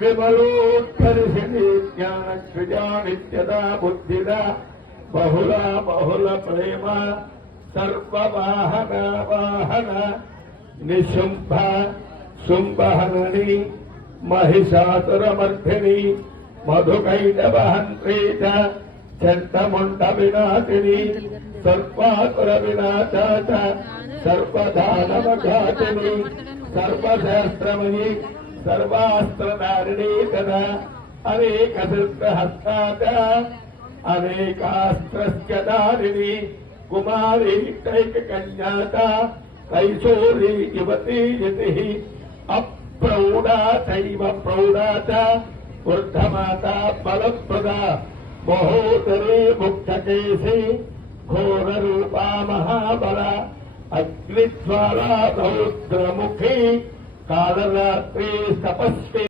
विमलोत्कर्षिणी ज्ञानक्षुजा नित्यदा बुद्धिदा बहुला बहुल प्रेम सर्ववाहन वाहन निशुंभ शुंभहननी महिषासुरमर्दिनी मधुकैटवहन्त्री च चण्डमुण्ड विनाशिनी सर्वासुर विनाशा च सर्वदानवघातिनी सर्वशास्त्रमयी सर्वास्त्रधारिणी तदा अनेकसिद्धहस्ता च अनेकास्त्रस्य धारिणी कुमारी कैककन्या च कैशोरी युवती यतिः अप्रौढा चैव प्रौढा च वृद्धमाता बलप्रदा महोदरी मुक्तकेशी घोररूपा महाबला अग्निज्वाला रौद्रमुखी कालरात्रि तपस्वी